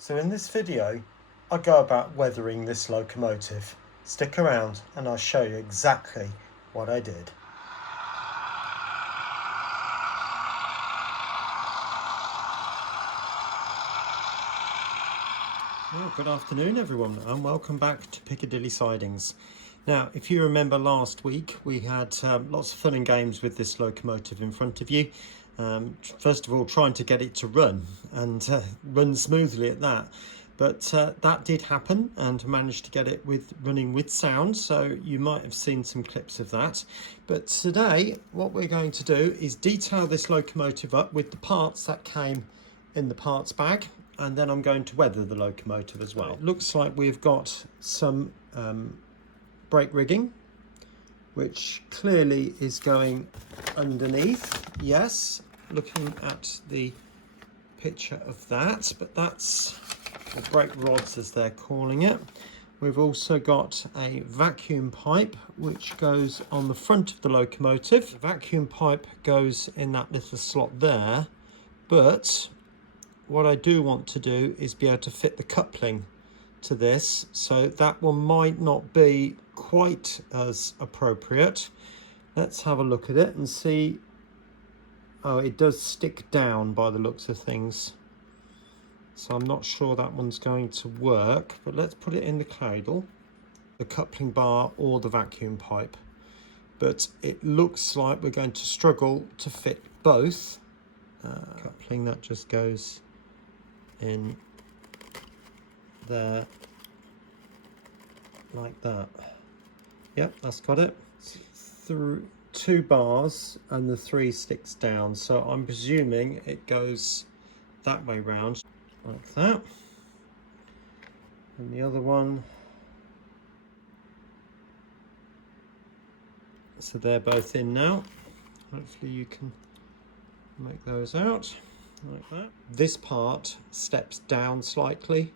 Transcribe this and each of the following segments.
So in this video, I go about weathering this locomotive. Stick around and I'll show you exactly what I did. Well, good afternoon everyone and welcome back to Piccadilly Sidings. Now, if you remember last week, we had lots of fun and games with this locomotive in front of you. First of all, trying to get it to run and run smoothly at that. But that did happen and managed to get it running with sound. So you might have seen some clips of that. But today, what we're going to do is detail this locomotive up with the parts that came in the parts bag. And then I'm going to weather the locomotive as well. It looks like we've got some brake rigging, which clearly is going underneath. Yes, looking at the picture of that, but that's the brake rods as they're calling it. We've also got a vacuum pipe which goes on the front of the locomotive. The vacuum pipe goes in that little slot there, but what I do want to do is be able to fit the coupling to this, so that one might not be quite as appropriate. Let's have a look at it and see. Oh, it does stick down by the looks of things, so I'm not sure that one's going to work, but let's put it in the cradle, the coupling bar or the vacuum pipe. But it looks like we're going to struggle to fit both. Coupling that just goes in there like that. Yep, that's got it. Through 2 bars and the 3 sticks down, so I'm presuming it goes that way round like that. And the other one, so they're both in now. Hopefully you can make those out like that. This part steps down slightly,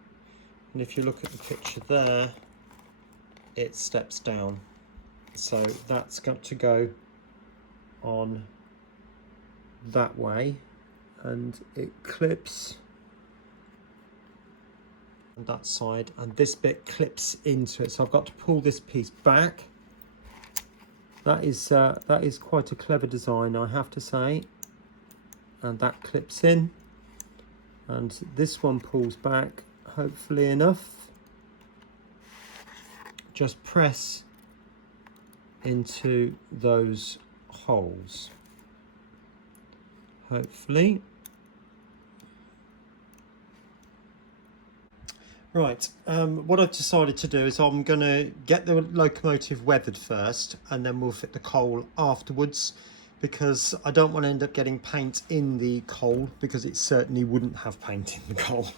and if you look at the picture there, it steps down, so that's got to go on that way, and it clips on that side, and this bit clips into it, so I've got to pull this piece back. That is quite a clever design, I have to say. And that clips in, and this one pulls back hopefully enough. Just press into those holes, hopefully. Right, what I've decided to do is I'm going to get the locomotive weathered first, and then we'll fit the coal afterwards, because I don't want to end up getting paint in the coal, because it certainly wouldn't have paint in the coal.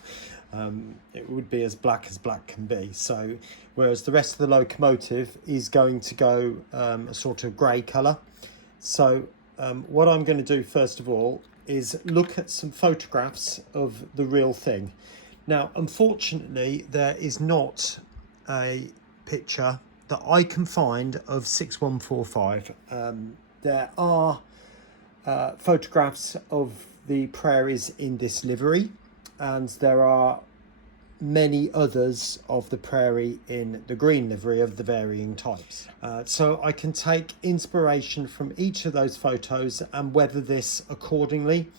It would be as black can be. So whereas the rest of the locomotive is going to go a sort of grey colour. So what I'm going to do first of all is look at some photographs of the real thing. Now, unfortunately, there is not a picture that I can find of 6145. There are photographs of the prairies in this livery, and there are many others of the prairie in the green livery of the varying types. So I can take inspiration from each of those photos and weather this accordingly.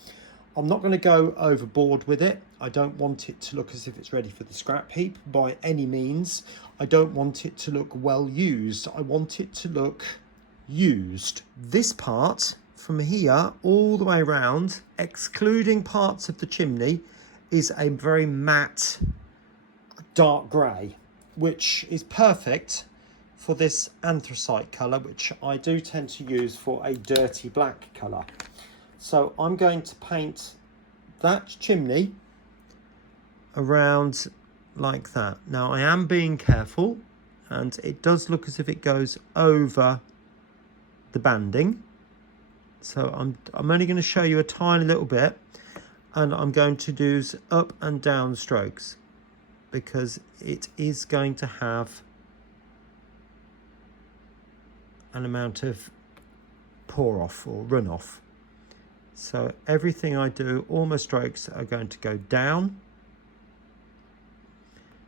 I'm not going to go overboard with it. I don't want it to look as if it's ready for the scrap heap by any means. I don't want it to look well used. I want it to look used. This part from here all the way around, excluding parts of the chimney, is a very matte dark grey, which is perfect for this anthracite colour, which I do tend to use for a dirty black colour. So I'm going to paint that chimney around like that. Now I am being careful, and it does look as if it goes over the banding, so I'm only going to show you a tiny little bit, and I'm going to do up and down strokes, because it is going to have an amount of pour off or run off. So everything I do, all my strokes are going to go down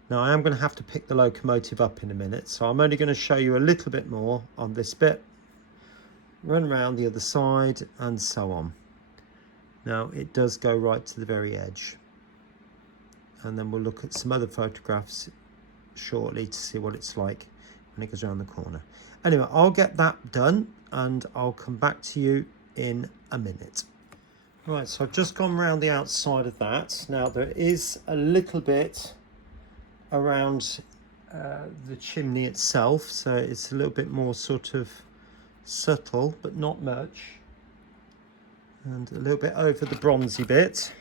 Now I am going to have to pick the locomotive up in a minute, so I'm only going to show you a little bit more on this bit, run around the other side and so on. Now it does go right to the very edge, and then we'll look at some other photographs shortly to see what it's like when it goes around the corner. Anyway, I'll get that done and I'll come back to you in a minute. Right, so I've just gone round the outside of that. Now there is a little bit around the chimney itself, so it's a little bit more sort of subtle, but not much, and a little bit over the bronzy bit.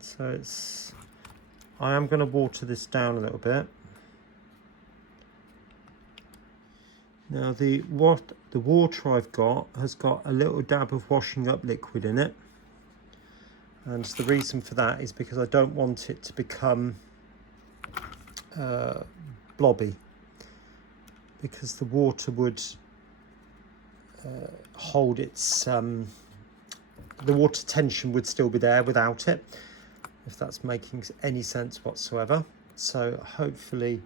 So it's, I am going to water this down a little bit. Now the water I've got has got a little dab of washing up liquid in it, and the reason for that is because I don't want it to become blobby, because the water would hold its the water tension would still be there without it, if that's making any sense whatsoever. So hopefully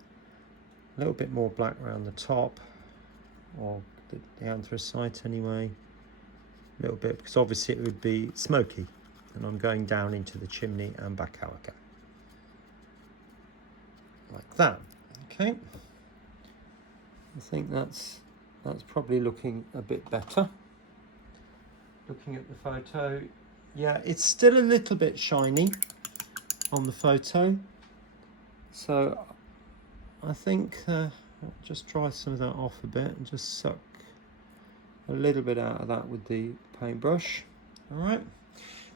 a little bit more black around the top, or the anthracite anyway, a little bit, because obviously it would be smoky and I'm going down into the chimney and back out again, like that. Okay, I think that's probably looking a bit better. Looking at the photo, yeah, it's still a little bit shiny on the photo, so I think I'll just dry some of that off a bit and just suck a little bit out of that with the paintbrush. All right,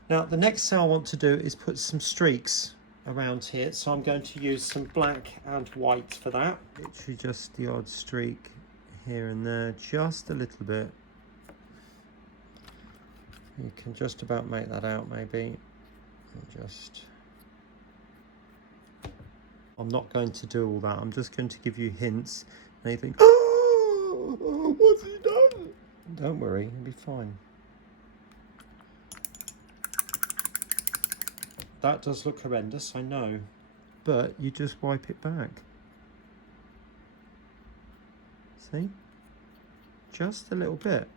now the next thing I want to do is put some streaks around here, so I'm going to use some black and white for that. Literally just the odd streak here and there, just a little bit. You can just about make that out, maybe. Just, I'm not going to do all that. I'm just going to give you hints. And you think, oh, what's he done? Don't worry, it'll be fine. That does look horrendous, I know, but you just wipe it back. See? Just a little bit.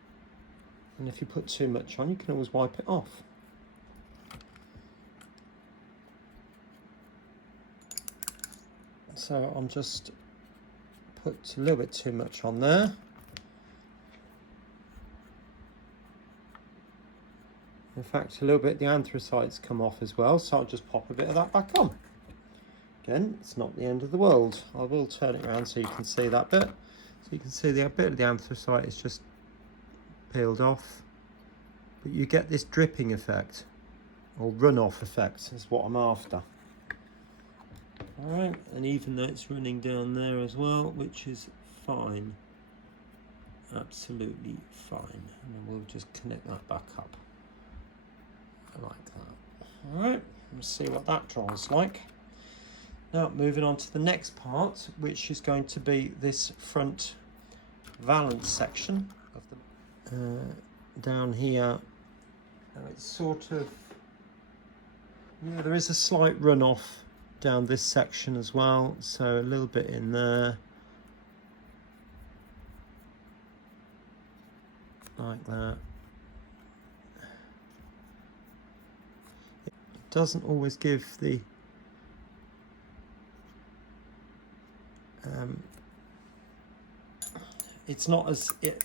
And if you put too much on, you can always wipe it off. So I'm just put a little bit too much on there. In fact, a little bit, the anthracites come off as well, so I'll just pop a bit of that back on. Again, it's not the end of the world. I will turn it around so you can see that bit. So you can see the bit of the anthracite is just peeled off, but you get this dripping effect, or runoff effect is what I'm after. All right, and even though it's running down there as well, which is fine, absolutely fine. And then we'll just connect that back up like that. All right, let's see what that dries like. Now moving on to the next part, which is going to be this front valance section of the down here. Now it's sort of, yeah, there is a slight runoff down this section as well, so a little bit in there, like that. It doesn't always give the it's not as it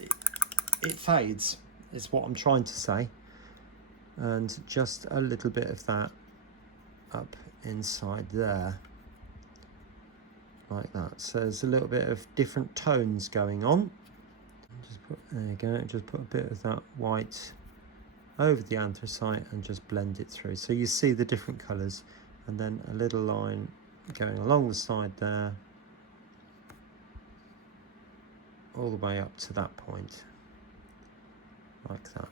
fades, is what I'm trying to say, and just a little bit of that up inside there, like that. So there's a little bit of different tones going on. Just put, there you go, just put a bit of that white over the anthracite and just blend it through, so you see the different colours, and then a little line going along the side there, all the way up to that point, like that.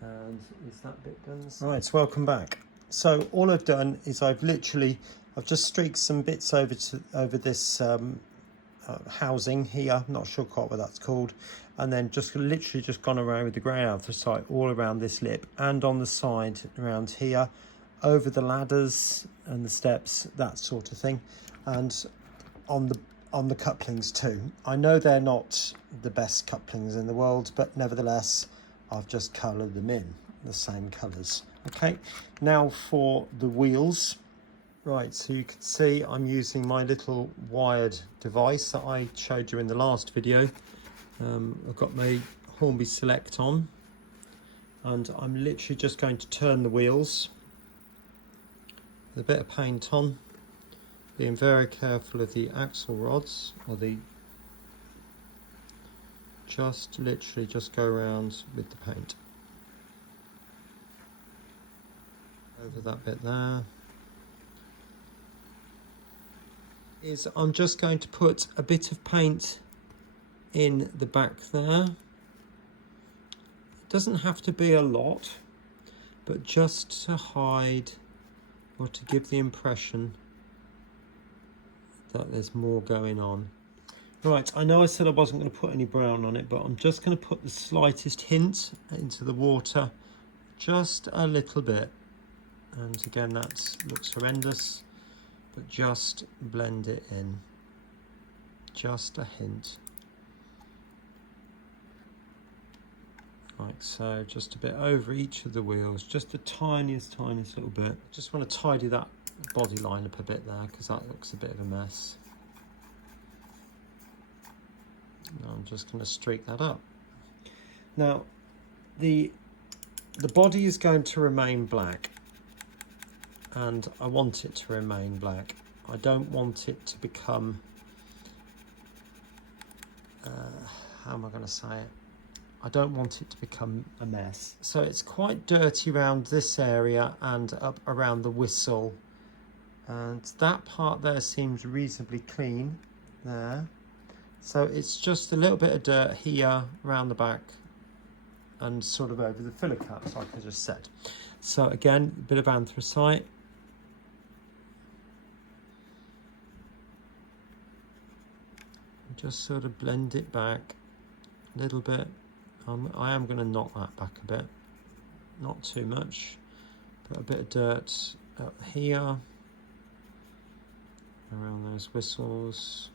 And is that bit done? Right, so welcome back. So all I've done is I've just streaked some bits over this housing here, not sure quite what that's called, and then just literally just gone around with the grey anthracite all around this lip and on the side around here, over the ladders and the steps, that sort of thing. And on the couplings too. I know they're not the best couplings in the world, but nevertheless I've just coloured them in the same colours. Okay, now for the wheels. Right, so you can see I'm using my little wired device that I showed you in the last video. I've got my Hornby Select on, and I'm literally just going to turn the wheels with a bit of paint on, being very careful of the axle rods, or just literally just go around with the paint over that bit there. I'm just going to put a bit of paint in the back there. It doesn't have to be a lot, but just to hide or to give the impression that there's more going on. Right, I know I said I wasn't going to put any brown on it, but I'm just going to put the slightest hint into the water, just a little bit. And again, that looks horrendous, but just blend it in, just a hint. Like so, just a bit over each of the wheels, just the tiniest little bit. Just want to tidy that body line up a bit there, because that looks a bit of a mess. Now I'm just going to streak that up. Now the body is going to remain black, and I want it to remain black. I don't want it to become how am I going to say it? I don't want it to become a mess. So it's quite dirty around this area and up around the whistle, and that part there seems reasonably clean there. So it's just a little bit of dirt here around the back and sort of over the filler caps, like I just said. So again, a bit of anthracite. Just sort of blend it back a little bit. I am going to knock that back a bit, not too much, but a bit of dirt up here around those whistles,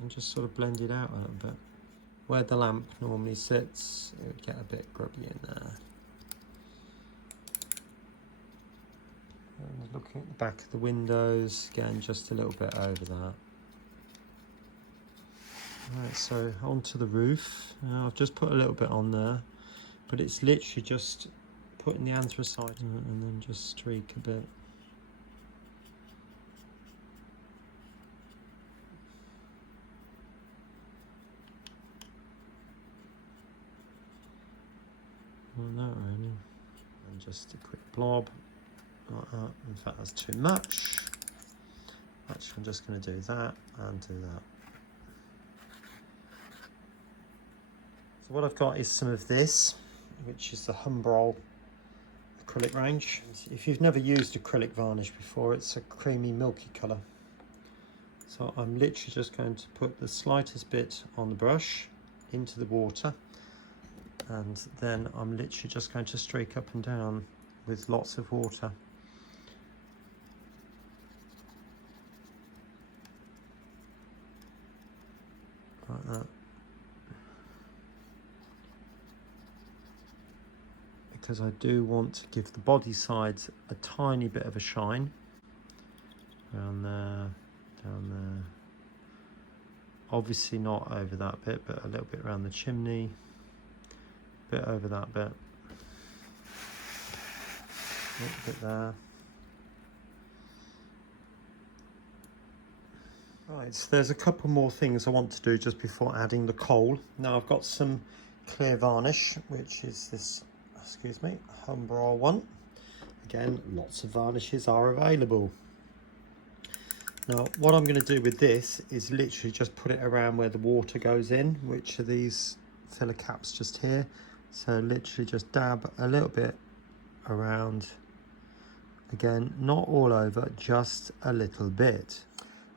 and just sort of blend it out a little bit. Where the lamp normally sits, it would get a bit grubby in there. And looking at the back of the windows, again, just a little bit over that. Right, so onto the roof. I've just put a little bit on there, but it's literally just putting the anthracite in it and then just streak a bit. Well, not really. And just a quick blob like that. In fact, that's too much. Actually, I'm just going to do that and do that. So what I've got is some of this, which is the Humbrol acrylic range. If you've never used acrylic varnish before, it's a creamy milky colour. So I'm literally just going to put the slightest bit on the brush into the water, and then I'm literally just going to streak up and down with lots of water. Like that. Because I do want to give the body sides a tiny bit of a shine. Around there, down there. Obviously not over that bit, but a little bit around the chimney. A bit over that bit. A little bit there. Right, so there's a couple more things I want to do just before adding the coal. Now I've got some clear varnish, which is this, excuse me, Humbrol one. Again, lots of varnishes are available. Now what I'm going to do with this is literally just put it around where the water goes in, which are these filler caps just here. So literally just dab a little bit around. Again, not all over, just a little bit.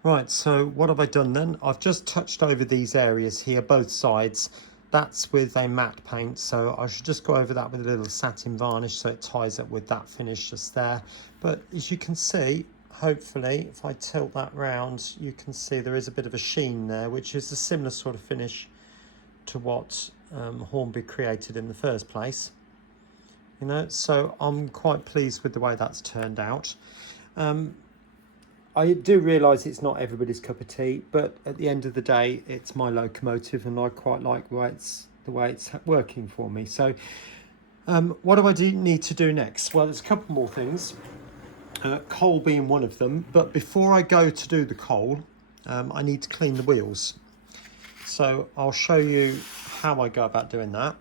Right, so what have I done then? I've just touched over these areas here, both sides. That's with a matte paint, so I should just go over that with a little satin varnish so it ties up with that finish just there. But as you can see, hopefully if I tilt that round, you can see there is a bit of a sheen there, which is a similar sort of finish to what Hornby created in the first place. You know, so I'm quite pleased with the way that's turned out. I do realise it's not everybody's cup of tea, but at the end of the day, it's my locomotive, and I quite like the way it's working for me. So, what do I need to do next? Well, there's a couple more things. Coal being one of them. But before I go to do the coal, I need to clean the wheels. So I'll show you how I go about doing that.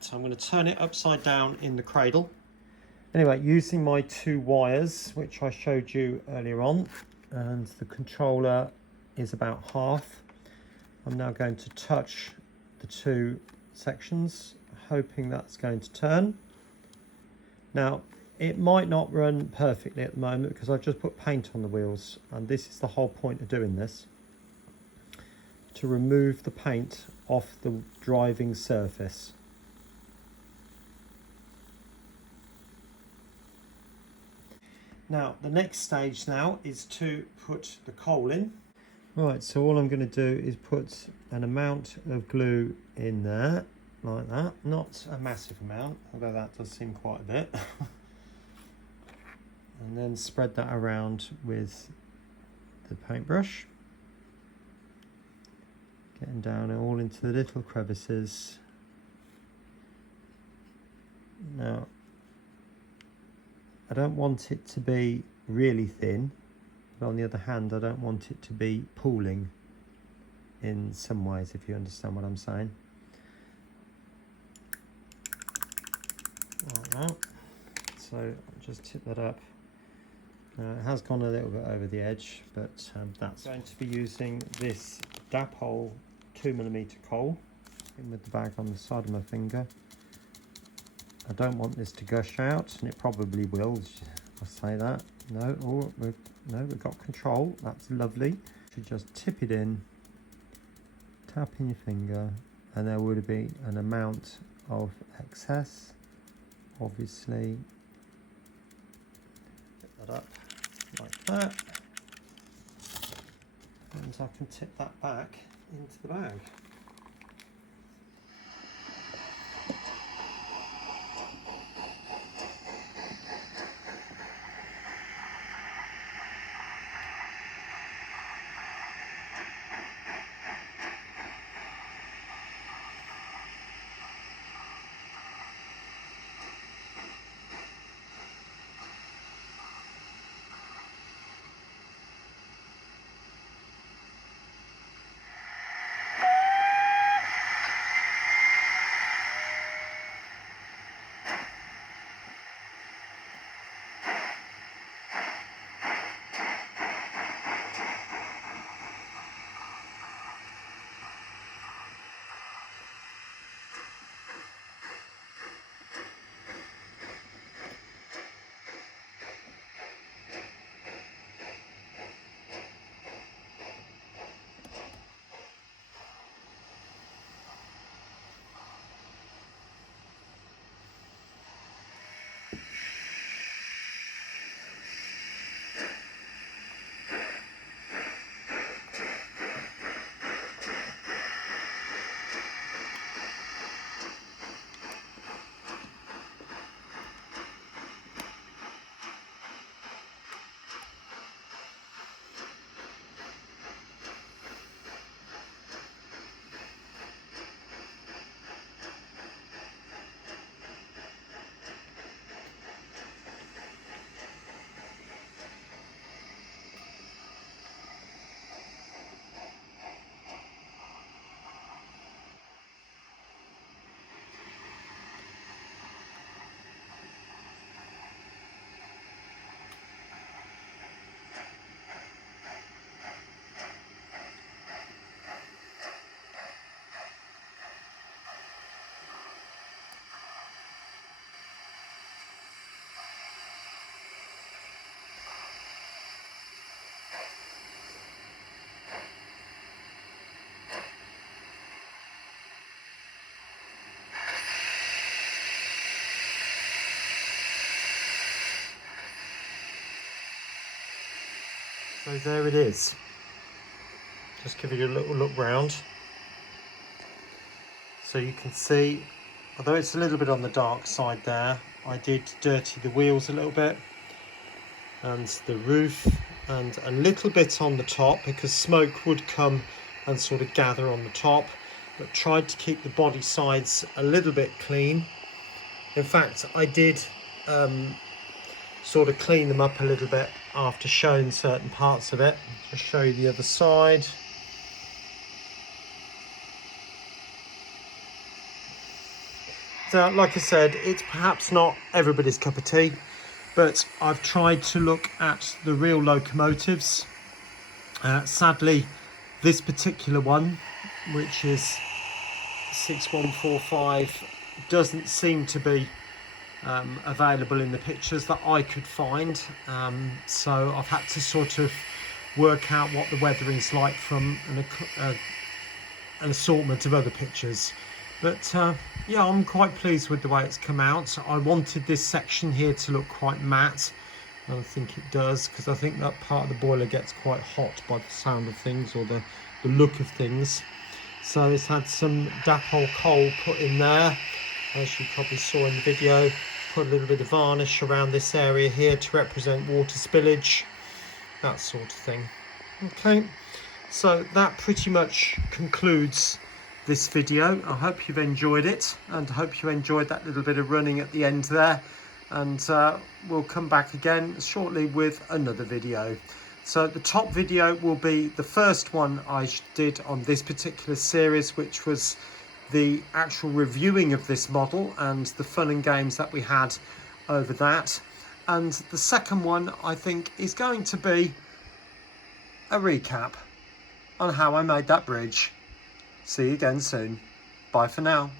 So I'm going to turn it upside down in the cradle. Anyway, using my 2 wires, which I showed you earlier on, and the controller is about half. I'm now going to touch the 2 sections, hoping that's going to turn. Now, it might not run perfectly at the moment because I've just put paint on the wheels, and this is the whole point of doing this, to remove the paint off the driving surface. Now, the next stage now is to put the coal in. Right, so all I'm going to do is put an amount of glue in there, like that. Not a massive amount, although that does seem quite a bit. And then spread that around with the paintbrush. Getting down all into the little crevices. Now, I don't want it to be really thin, but on the other hand, I don't want it to be pooling in some ways, if you understand what I'm saying. Like that. So I'll just tip that up. It has gone a little bit over the edge, but that's going to be using this Dapole 2mm coal in with the bag on the side of my finger. I don't want this to gush out, and it probably will. I say that. No, we've got control. That's lovely. You just tip it in, tap in your finger, and there would be an amount of excess. Obviously, put that up like that, and I can tip that back into the bag. So there it is. Just give you a little look round. So you can see, although it's a little bit on the dark side there, I did dirty the wheels a little bit and the roof and a little bit on the top, because smoke would come and sort of gather on the top, but tried to keep the body sides a little bit clean. In fact, I did sort of clean them up a little bit after showing certain parts of it. I'll show you the other side. So, like I said, it's perhaps not everybody's cup of tea, but I've tried to look at the real locomotives. Sadly, this particular one, which is 6145, doesn't seem to be available in the pictures that I could find. So I've had to sort of work out what the weathering's like from an assortment of other pictures. But yeah, I'm quite pleased with the way it's come out. I wanted this section here to look quite matte, and I think it does, because I think that part of the boiler gets quite hot by the sound of things, or the look of things. So it's had some Dapol coal put in there, as you probably saw in the video. Put a little bit of varnish around this area here to represent water spillage, that sort of thing. Okay, so that pretty much concludes this video. I hope you've enjoyed it, and I hope you enjoyed that little bit of running at the end there, and we'll come back again shortly with another video. So the top video will be the first one I did on this particular series, which was the actual reviewing of this model and the fun and games that we had over that. And the second one, I think, is going to be a recap on how I made that bridge. See you again soon. Bye for now.